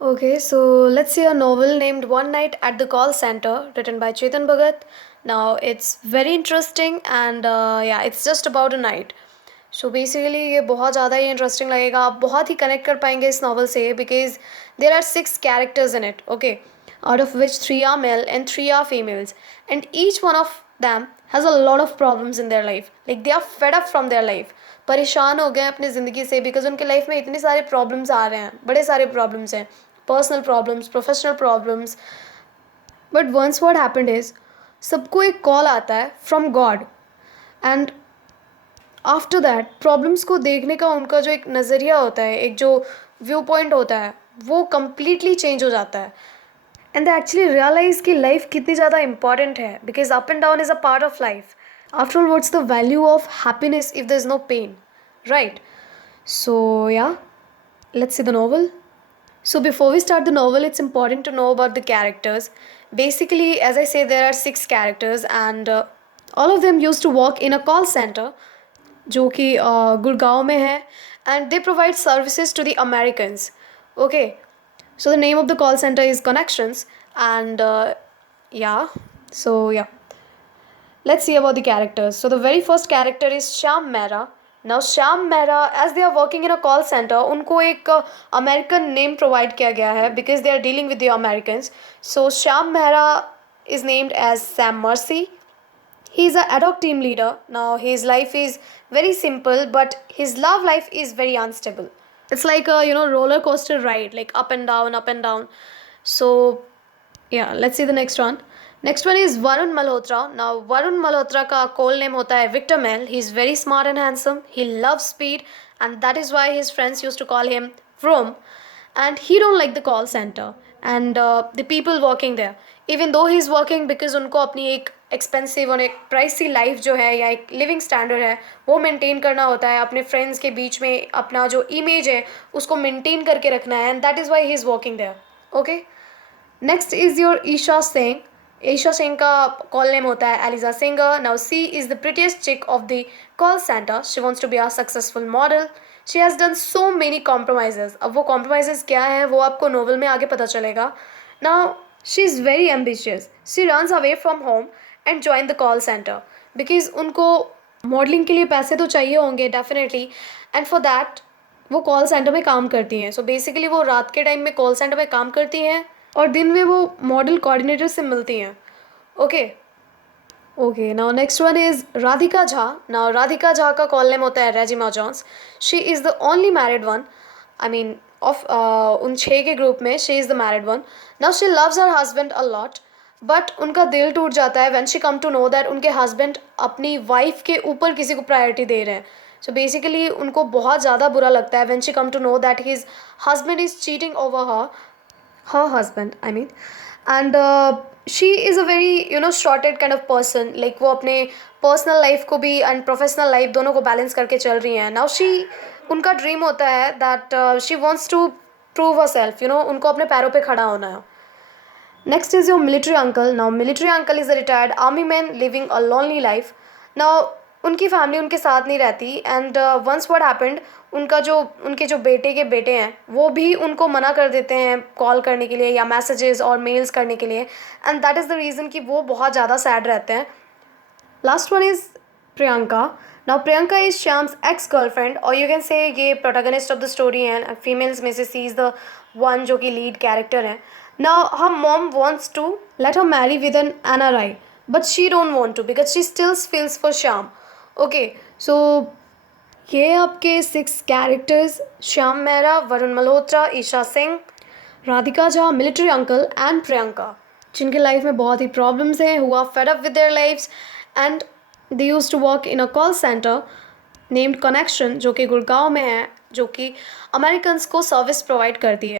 Okay, so let's see a novel named One Night at the Call Center, written by Chetan Bhagat. Now, it's very interesting and yeah, it's just about a night. So basically ये बहुत ज़्यादा ही इंटरेस्टिंग लगेगा, आप बहुत ही कनेक्ट कर पाएंगे इस novel से because there are 6 characters in it, okay, out of which 3 are male and 3 are females, and each one of them has a lot of problems in their life. Like they are fed up from their life, परेशान हो गए हैं अपनी ज़िंदगी से बिकॉज उनके लाइफ में इतने सारे प्रॉब्लम्स आ रहे हैं, बड़े सारे प्रॉब्लम्स हैं, personal problems, professional problems. But once what happened is सबको एक कॉल आता है from God, and after that problems को देखने का उनका जो एक नज़रिया होता है, एक जो व्यू पॉइंट होता है, वो कम्प्लीटली चेंज हो जाता है. एंड दे एक्चुअली रियलाइज कि लाइफ कितनी ज़्यादा इंपॉर्टेंट है because up and down is a part of life. After all what's the value of happiness if there is no pain, right? So yeah, let's see the novel. So before we start the novel, it's important to know about the characters. Basically, as I say, there are 6 characters, and all of them used to work in a call center, जो कि गुड़गांव में है, and they provide services to the Americans. Okay, so the name of the call center is Connections, and yeah, so yeah. Let's see about the characters. So the very first character is Shyam Mehra. Now Shyam Mehra, as they are working in a call center, उनको एक American name provide किया गया है because they are dealing with the Americans. So Shyam Mehra is named as Sam Mercy. He is a ad hoc team leader. Now his life is very simple, but his love life is very unstable. It's like a roller coaster ride, like up and down, up and down. So yeah, let's see the next one. Next one is Varun Malhotra. Now Varun Malhotra का call name होता है Victor Mel. He's very smart and handsome. He loves speed, and that is why his friends used to call him Vroom. And he don't like the call center and the people working there. Even though he's working because उनको अपनी एक एक्सपेंसिव और एक pricey life जो है या एक living standard है वो मेंटेन करना होता है, अपने फ्रेंड्स के बीच में अपना जो इमेज है उसको मेंटेन करके रखना है, and that is why he is working there. Okay, next is your Isha Singh. Isha Singh का कॉल नेम होता है Eliza Singer. Now she is the prettiest chick of the call centre. She wants to be a successful model. She has done so many compromises. अब वो कॉम्प्रोमाइजेज क्या है वो आपको नोवेल में आगे पता चलेगा. Now she is very ambitious. She runs away from home and join the call centre because उनको मॉडलिंग के लिए पैसे तो चाहिए होंगे डेफिनेटली, एंड फॉर दैट वो कॉल सेंटर में काम करती हैं. सो बेसिकली वो रात के टाइम में कॉल सेंटर में काम करती हैं और दिन में वो मॉडल कोऑर्डिनेटर से मिलती हैं. Okay okay, now next one is Radhika Jha. Now Radhika Jha का कॉल नेम होता है रेजिमा Jones. She is the only married one, I mean of उन 6 के ग्रुप में she is the married one. Now she loves her husband a lot, but उनका दिल टूट जाता है when she come to know that उनके हस्बैंड अपनी वाइफ के ऊपर किसी को प्रायोरिटी दे रहे हैं. सो बेसिकली उनको बहुत ज़्यादा बुरा लगता है when she come to know that his husband is cheating over her husband, I mean. And she is a very shorted kind of person. Like वो अपने पर्सनल लाइफ को भी एंड प्रोफेशनल लाइफ दोनों को बैलेंस करके चल रही हैं. नाउ शी, उनका ड्रीम होता है that she wants to prove herself, उनको अपने पैरों पे खड़ा होना है. Next is your military uncle. Now military uncle is a retired army man living a lonely life. Now उनकी फैमिली उनके साथ नहीं रहती, एंड वंस व्हाट हैपेंड, उनके जो बेटे के बेटे हैं वो भी उनको मना कर देते हैं कॉल करने के लिए या मैसेजेस और मेल्स करने के लिए, and that is the reason कि वो बहुत ज़्यादा सैड रहते हैं. Last one is Priyanka. Now Priyanka is Shyam's ex girlfriend, और यू कैन से ये प्रोटैगनिस्ट ऑफ द स्टोरी है. फीमेल्स में से सी इज़ द वन जो कि लीड कैरेक्टर है. Now her mom wants to let her marry with an NRI, but she don't want to because she still feels for Shyam. Okay, so ये आपके 6 characters Shyam Mehra, Varun Malhotra, Isha Singh, Radhika Jha, military uncle and Priyanka, जिनके life में बहुत ही problems हैं, who are fed up with their lives, and they use to work in a call centre named connection जो कि गुड़गांव में है, जो कि अमेरिकन्स को सर्विस प्रोवाइड करती है.